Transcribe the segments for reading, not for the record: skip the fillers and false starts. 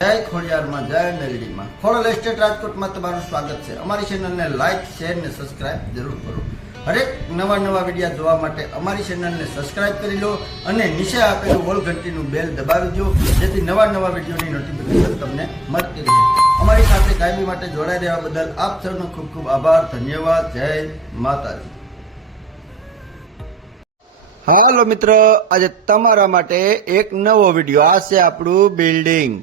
જય ખોડિયારમાં જય મેલડીમાં ખોડલ એસ્ટેટ રાજકોટમાં તમારું સ્વાગત છે। અમારી ચેનલને લાઈક શેર ને સબસ્ક્રાઇબ જરૂર કરો। હરેક નવા વિડીયો જોવા માટે અમારી ચેનલને સબસ્ક્રાઇબ કરી લો અને નીચે આપેલું ઓલ ઘંટીનું બેલ દબાવી દો, જેથી નવા વિડીયોની નોટિફિકેશન તમને મળતી રહે। અમારી સાથે કાયમી માટે જોડાઈ રહેવા બદલ આપ સૌનો ખૂબ ખૂબ આભાર, ધન્યવાદ। જય માતાજી। હાલો મિત્ર, આજે તમારા માટે એક નવો વિડીયો। આ છે આપણું બિલ્ડિંગ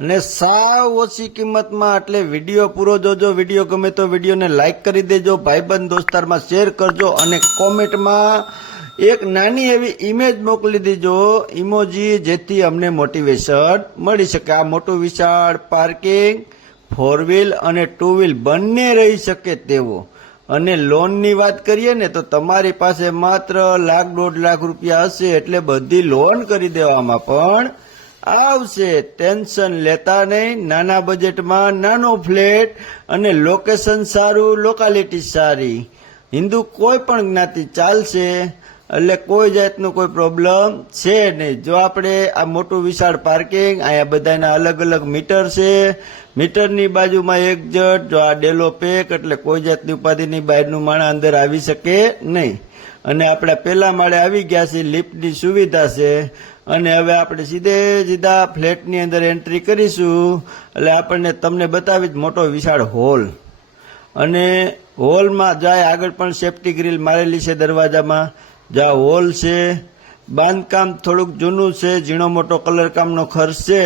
અને સાવ ઓછી કિંમતમાં, એટલે વિડીયો પૂરો જોજો। વિડીયો ગમે તો વિડીયોને લાઈક કરી દેજો, ભાઈબંધ દોસ્તારમાં શેર કરજો અને કોમેન્ટમાં એક નાની એવી ઇમેજ મોકલી દેજો, ઇમોજી, જેથી અમને મોટિવેશન મળી શકે। આ મોટું વિશાળ પાર્કિંગ 4 વ્હીલ અને 2 વ્હીલ બંને રહી શકે તેવો। અને લોનની વાત કરીએ ને તો તમારી પાસે માત્ર ₹1.5 લાખ રૂપિયા હશે એટલે બધી લોન કરી દેવામાં પણ આવશે। ટેન્શન લેતા નહીં। નાના બજેટમાં નાનો ફ્લેટ અને લોકેશન સારું, લોકાલિટી સારી, હિન્દુ કોઈ પણ જ્ઞાતિ ચાલશે, એટલે કોઈ જાતનું કોઈ પ્રોબ્લેમ છે નહીં। જો આપણે આ મોટું વિશાળ પાર્કિંગ, અહીંયા બધાના અલગ અલગ મીટર છે, મીટરની બાજુમાં એક્ઝેટ, જો આ ડેલો પેક, એટલે કોઈ જાતની ઉપાધિની બહારનું માણસ અંદર આવી શકે નહીં। અને આપણે પહેલા માળે આવી ગયા છીએ, લિફ્ટની સુવિધા છે। અને હવે આપણે સીધા ફ્લેટની અંદર એન્ટ્રી કરીશું, એટલે આપણને તમને બતાવી મોટો વિશાળ હોલ, અને હોલમાં જાય આગળ પણ સેફ્ટી ગ્રીલ મારેલી છે દરવાજામાં। જ્યાં હોલ છે, બાંધકામ થોડુંક જૂનું છે, ઝીણો મોટો કલર કામનો ખર્ચ છે,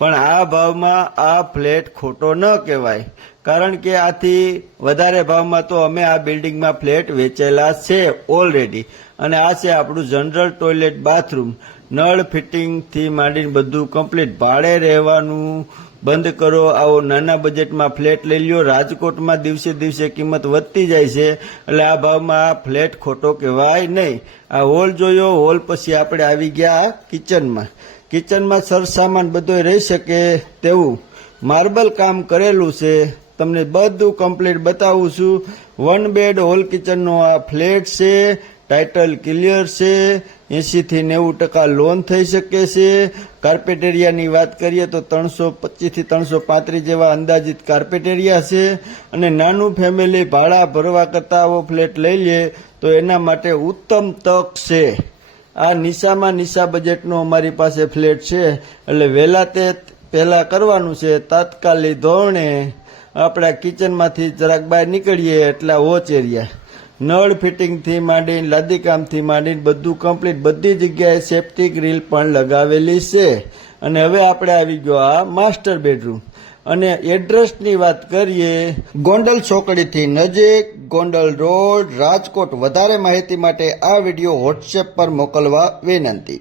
પણ આ ભાવમાં આ ફ્લેટ ખોટો ન કહેવાય, કારણ કે આથી વધારે ભાવમાં તો અમે આ બિલ્ડિંગમાં ફ્લેટ વેચેલા છે ઓલરેડી। અને આ છે આપણું જનરલ ટોયલેટ, બાથરૂમ, નળ ફિટિંગથી માંડીને બધું કમ્પ્લીટ। ભાડે રહેવાનું બંધ કરો, આવો નાના બજેટમાં ફ્લેટ લઈ લ્યો। રાજકોટમાં દિવસે દિવસે કિંમત વધતી જાય છે, એટલે આ ભાવમાં આ ફ્લેટ ખોટો કહેવાય નહીં। આ હોલ જોયો, હોલ પછી આપણે આવી ગયા કિચનમાં। કિચનમાં સરસામાન બધો રહી શકે તેવું માર્બલ કામ કરેલું છે, તમને બધું કમ્પ્લીટ બતાવું છું। 1 બેડ હોલ કિચનનો આ ફ્લેટ છે, ટાઇટલ ક્લિયર છે, 80 થી 90% લોન થઈ શકે છે। કાર્પેટ એરિયાની વાત કરીએ તો 325 થી 335 જેવા અંદાજિત કાર્પેટ એરિયા છે। અને નાનું ફેમિલી ભાડા ભરવા કરતા આવો ફ્લેટ લઈ લે તો એના માટે ઉત્તમ તક છે। આ નિશામાં નિશા બજેટનો અમારી પાસે ફ્લેટ છે, એટલે વહેલા તે પહેલા કરવાનું છે તાત્કાલિક ધોરણે। આપણા કિચનમાંથી જરાક બહાર નીકળીએ એટલે વોચ એરિયા, નળ ફિટિંગથી માંડીને લાદીકામથી માંડીને બધું કમ્પ્લીટ, બધી જગ્યાએ સેફ્ટી ગ્રીલ પણ લગાવેલી છે। અને હવે આપણે આવી ગયો આ માસ્ટર બેડરૂમ। અને એડ્રેસની વાત કરીએ, ગોંડલ ચોકડીથી નજીક, ગોંડલ રોડ, રાજકોટ। વધારે માહિતી માટે આ વિડીયો વોટ્સએપ પર મોકલવા વિનંતી।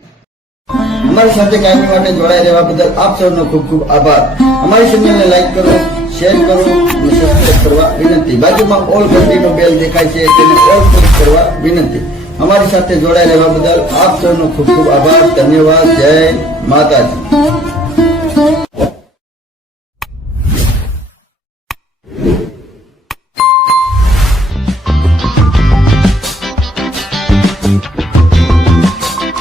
અમારી સાથે કાયમી માટે જોડાઈ રહેવા બદલ આપ સૌનો ખૂબ ખૂબ આભાર। અમારી ચેનલને લાઈક કરો, શેર કરો અને સબસ્ક્રાઇબ કરવા વિનંતી। બાજુમાં ઓલ ઘંટીનો બેલ દેખાય છે, તેને ઓલ ક્લિક કરવા વિનંતી। અમારી સાથે જોડાઈ રહેવા બદલ આપ સૌનો ખૂબ ખૂબ આભાર, ધન્યવાદ। જય માતાજી।